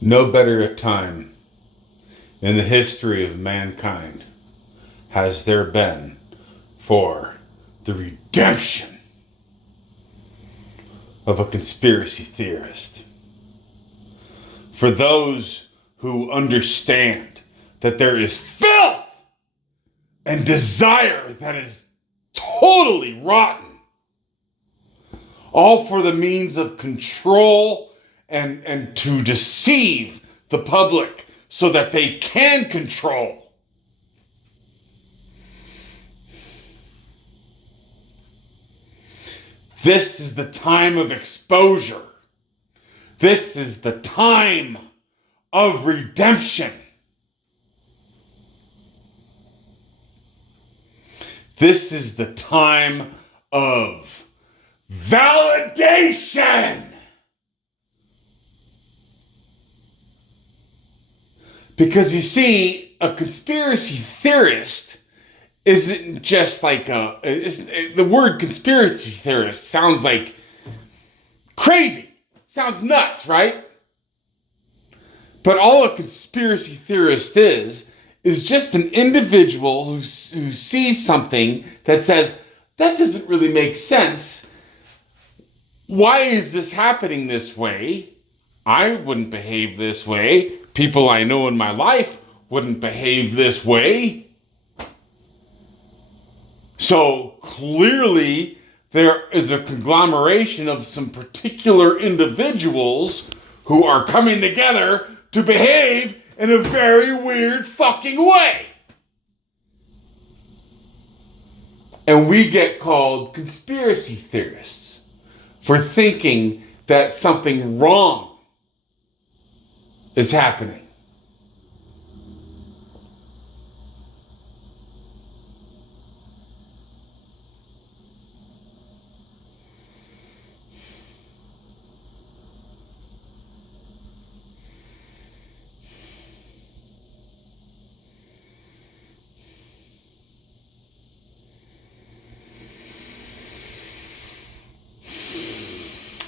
No better time in the history of mankind has there been for the redemption of a conspiracy theorist. For those who understand that there is filth and desire that is totally rotten, all for the means of control and to deceive the public so that they can control. This is the time of exposure. This is the time of redemption. This is the time of validation. Because you see, a conspiracy theorist isn't just like the word conspiracy theorist sounds like crazy. Sounds nuts, right? But all a conspiracy theorist is just an individual who sees something that says, that doesn't really make sense. Why is this happening this way? I wouldn't behave this way. People I know in my life wouldn't behave this way. So clearly there is a conglomeration of some particular individuals who are coming together to behave in a very weird fucking way. And we get called conspiracy theorists for thinking that something wrong is happening.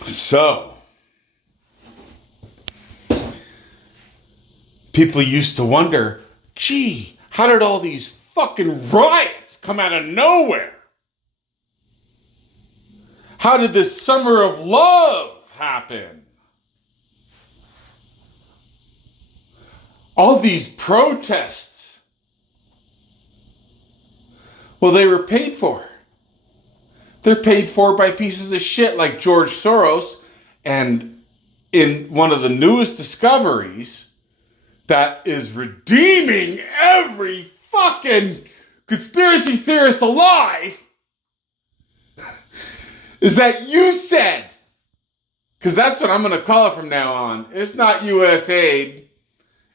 So, people used to wonder, gee, how did all these fucking riots come out of nowhere? How did this summer of love happen? All these protests. Well, they were paid for. They're paid for by pieces of shit like George Soros. And in one of the newest discoveries that is redeeming every fucking conspiracy theorist alive is that you said, because that's what I'm going to call it from now on. It's not USAID.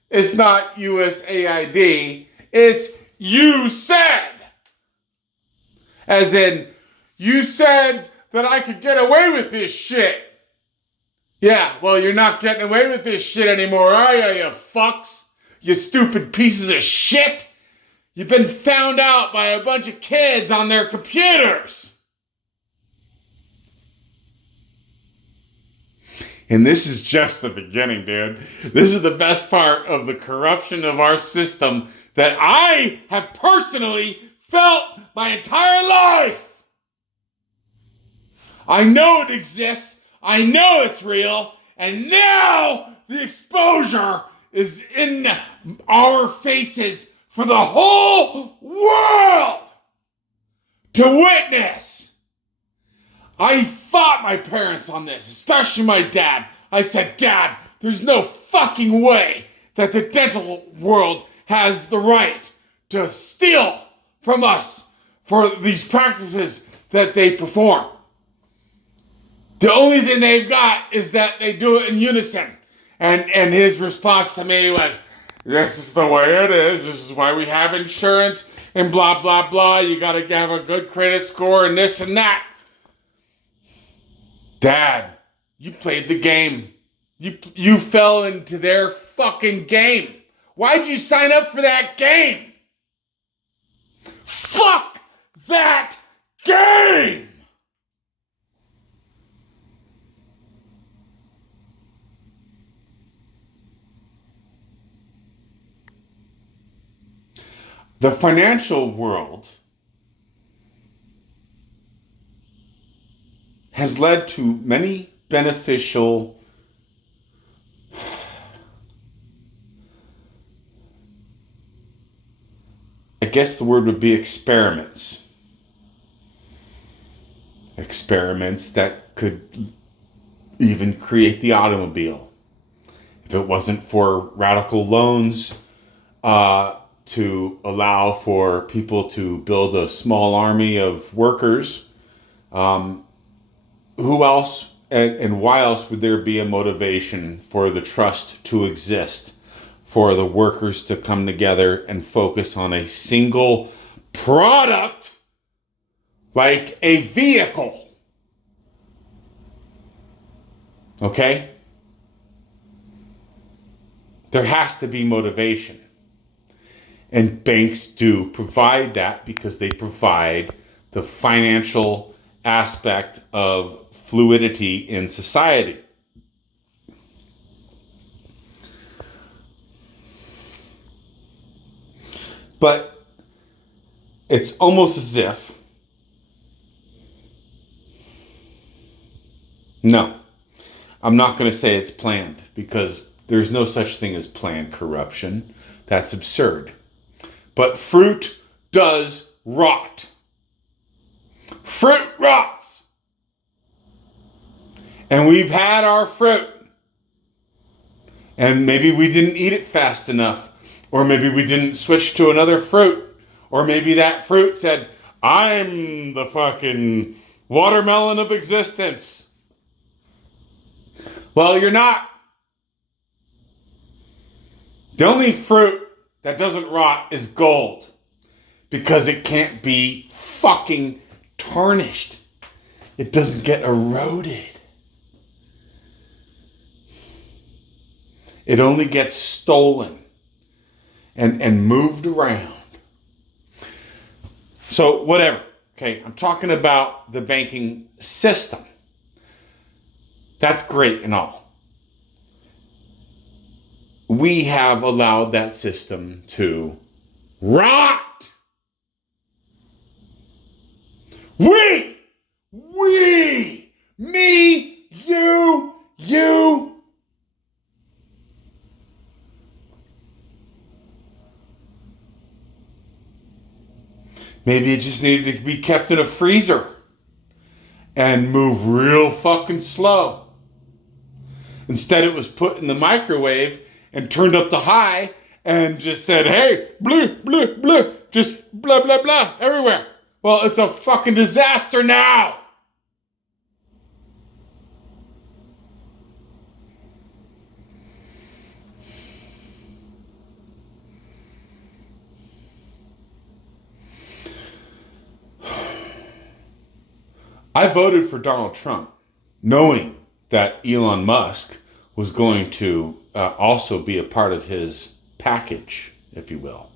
It's not USAID. It's you said. As in, you said that I could get away with this shit. Yeah, well, you're not getting away with this shit anymore, are you fucks? You stupid pieces of shit. You've been found out by a bunch of kids on their computers. And this is just the beginning, dude. This is the best part of the corruption of our system that I have personally felt my entire life. I know it exists. I know it's real. And now the exposure is in our faces for the whole world to witness. I fought my parents on this, especially my dad. I said, Dad, there's no fucking way that the dental world has the right to steal from us for these practices that they perform. The only thing they've got is that they do it in unison. And his response to me was, this is the way it is. This is why we have insurance and blah, blah, blah. You got to have a good credit score and this and that. Dad, you played the game. You fell into their fucking game. Why'd you sign up for that game? Fuck that game! The financial world has led to many beneficial I guess the word would be experiments. Experiments that could even create the automobile. If it wasn't for radical loans to allow for people to build a small army of workers, who else and why else would there be a motivation for the trust to exist? For the workers to come together and focus on a single product like a vehicle. Okay? There has to be motivation. And banks do provide that because they provide the financial aspect of fluidity in society. But it's almost as if, no, I'm not going to say it's planned because there's no such thing as planned corruption. That's absurd. But fruit does rot. Fruit rots. And we've had our fruit. And maybe we didn't eat it fast enough. Or maybe we didn't switch to another fruit. Or maybe that fruit said, I'm the fucking watermelon of existence. Well, you're not. The only fruit that doesn't rot is gold. Because it can't be fucking tarnished. It doesn't get eroded. It only gets stolen and moved around. So whatever. Okay, I'm talking about the banking system. That's great and all. We have allowed that system to rot. Me, you. Maybe it just needed to be kept in a freezer and move real fucking slow. Instead, it was put in the microwave and turned up to high and just said, hey, bleh, bleh, bleh, just blah, blah, blah, everywhere. Well, it's a fucking disaster now. I voted for Donald Trump, knowing that Elon Musk was going to also be a part of his package, if you will.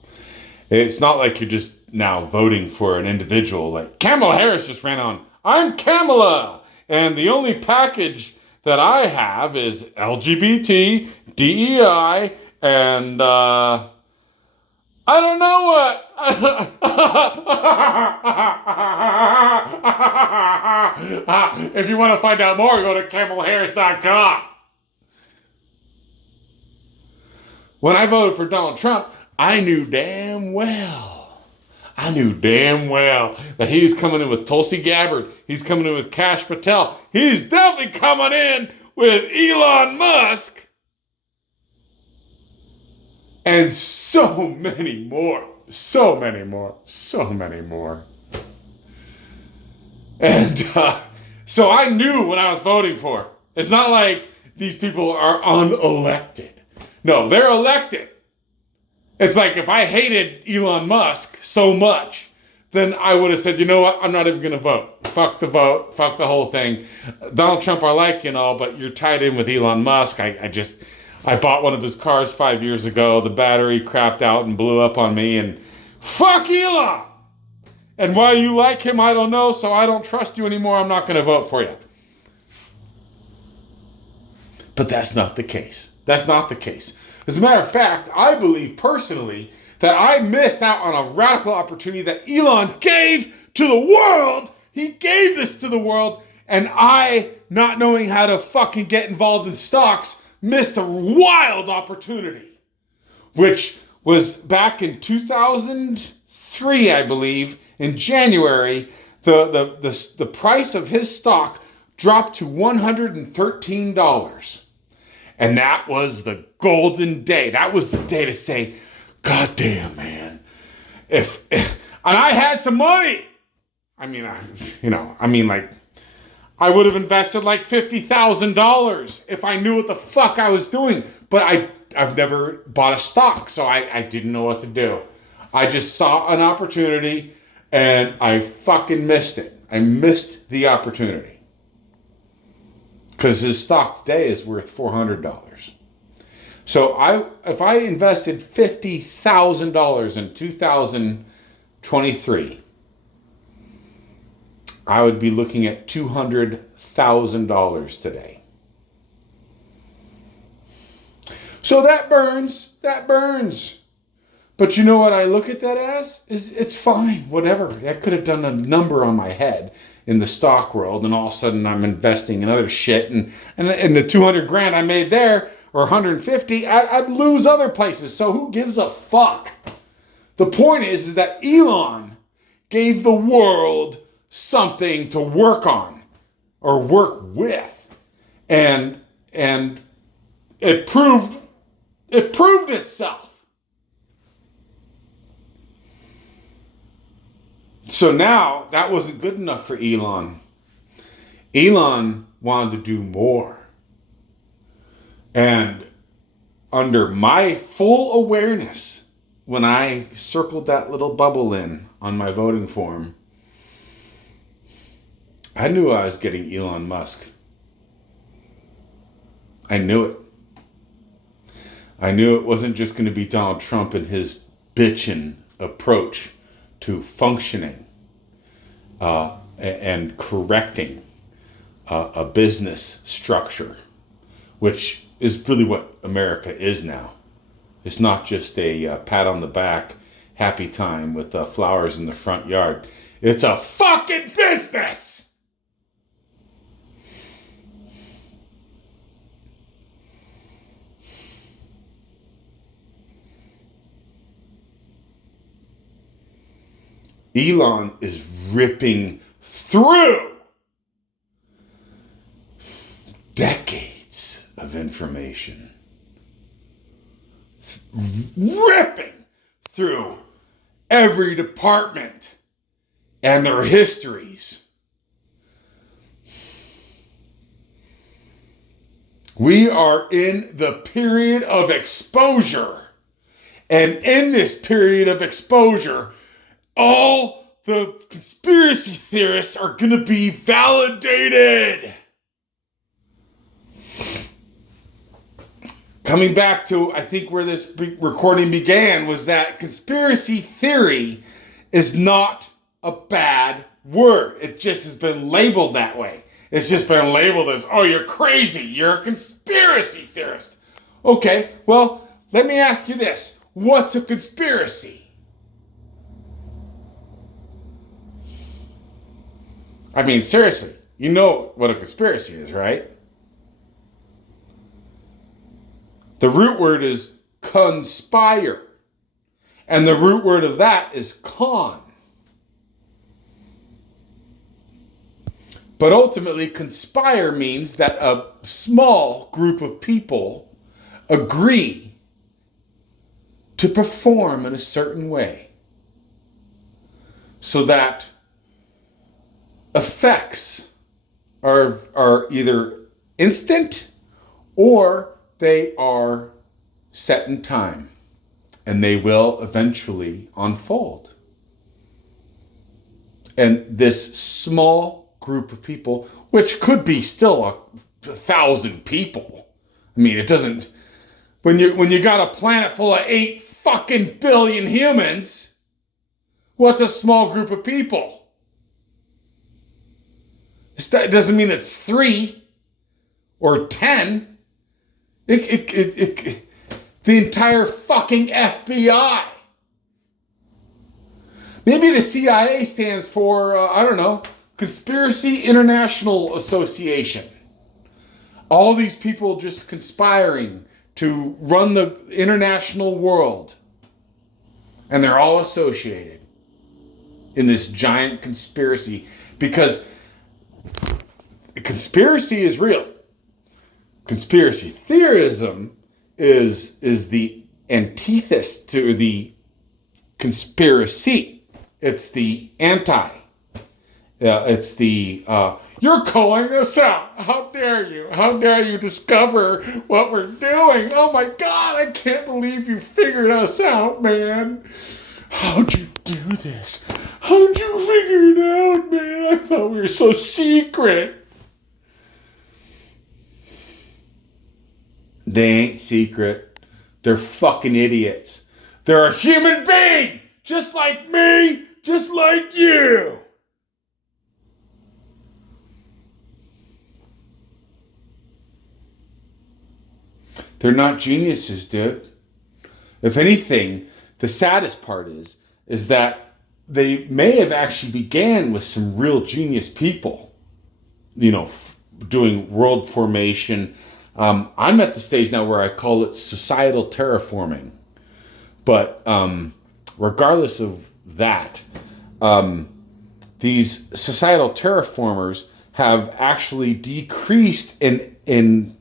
It's not like you're just now voting for an individual. Like Kamala Harris just ran on, I'm Kamala, and the only package that I have is LGBT, DEI, and I don't know what. If you want to find out more, go to CamelHarris.com. When I voted for Donald Trump, I knew damn well that he's coming in with Tulsi Gabbard. He's coming in with Kash Patel. He's definitely coming in with Elon Musk. And so many more. And so I knew what I was voting for. It's not like these people are unelected. No, they're elected. It's like if I hated Elon Musk so much, then I would have said, you know what? I'm not even going to vote. Fuck the vote. Fuck the whole thing. Donald Trump, I like you and all, but you're tied in with Elon Musk. I bought one of his cars 5 years ago. The battery crapped out and blew up on me. And fuck Elon! And why you like him, I don't know. So I don't trust you anymore. I'm not going to vote for you. But that's not the case. As a matter of fact, I believe personally that I missed out on a radical opportunity that Elon gave to the world. He gave this to the world, and I, not knowing how to fucking get involved in stocks, missed a wild opportunity, which was back in 2003, I believe, in January. The price of his stock dropped to $113. And that was the golden day. That was the day to say, God damn, man. If and I had some money. I would have invested like $50,000 if I knew what the fuck I was doing. But I've never bought a stock, so I didn't know what to do. I just saw an opportunity and I fucking missed it. I missed the opportunity. Because his stock today is worth $400. So if I invested $50,000 in 2023, I would be looking at $200,000 today. So that burns. But you know what I look at that as? It's fine, whatever. I could have done a number on my head in the stock world, and all of a sudden I'm investing in other shit, and the 200 grand I made there, or 150, I'd lose other places. So who gives a fuck? The point is that Elon gave the world something to work on or work with, and it proved itself. So now that wasn't good enough for Elon. Elon wanted to do more. And under my full awareness, when I circled that little bubble in on my voting form, I knew I was getting Elon Musk. I knew it. I knew it wasn't just going to be Donald Trump and his bitchin' approach to functioning and correcting a business structure, which is really what America is now. It's not just a pat on the back, happy time with flowers in the front yard. It's a fucking business! Elon is ripping through decades of information. Ripping through every department and their histories. We are in the period of exposure. And in this period of exposure, all the conspiracy theorists are going to be validated. Coming back to, I think, where this recording began, was that conspiracy theory is not a bad word. It just has been labeled that way. It's just been labeled as, oh, you're crazy. You're a conspiracy theorist. Okay, well, let me ask you this. What's a conspiracy? I mean, seriously, you know what a conspiracy is, right? The root word is conspire. And the root word of that is con. But ultimately, conspire means that a small group of people agree to perform in a certain way so that effects are either instant or they are set in time, and they will eventually unfold. And this small group of people, which could be still 1,000 people. I mean, it doesn't, when you got a planet full of 8 fucking billion humans, what's a small group of people? It doesn't mean it's 3 or 10. The entire fucking FBI Maybe the CIA stands for, I don't know, Conspiracy International Association. All these people just conspiring to run the international world. And they're all associated in this giant conspiracy, because conspiracy is real. Conspiracy theorism is the antithesis to the conspiracy. It's the anti. It's the, you're calling us out. How dare you? How dare you discover what we're doing? Oh my God, I can't believe you figured us out, man. How'd you do this? How'd you figure it out, man? I thought we were so secret. They ain't secret. They're fucking idiots. They're a human being, just like me, just like you. They're not geniuses, dude. If anything, the saddest part is that they may have actually began with some real genius people, doing world formation. I'm at the stage now where I call it societal terraforming. But regardless of that, these societal terraformers have actually decreased in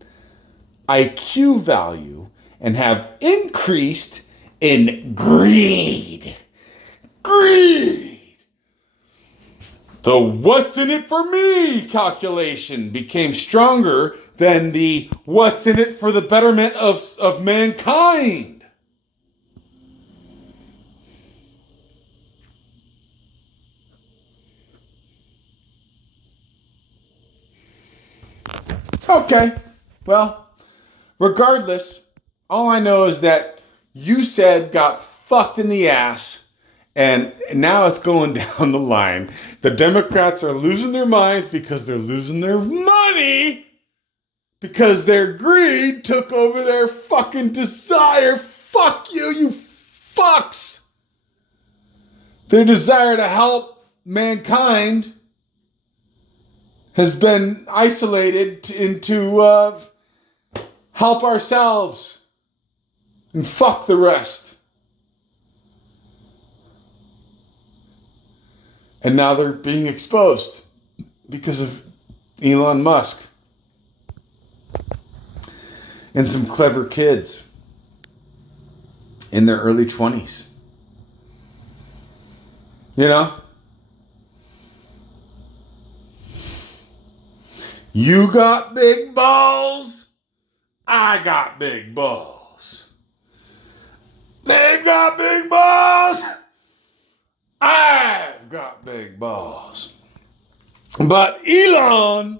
IQ value and have increased in greed. Greed! The what's in it for me calculation became stronger than the what's in it for the betterment of mankind. Okay, well, regardless, all I know is that you said got fucked in the ass, and now it's going down the line. The Democrats are losing their minds because they're losing their money, because their greed took over their fucking desire. Fuck you, you fucks. Their desire to help mankind has been isolated into help ourselves and fuck the rest. And now they're being exposed because of Elon Musk and some clever kids in their early 20s. You got big balls. I got big balls. They've got big balls. I've got big balls. But Elon,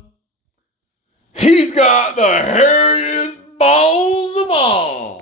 he's got the hairiest balls of all.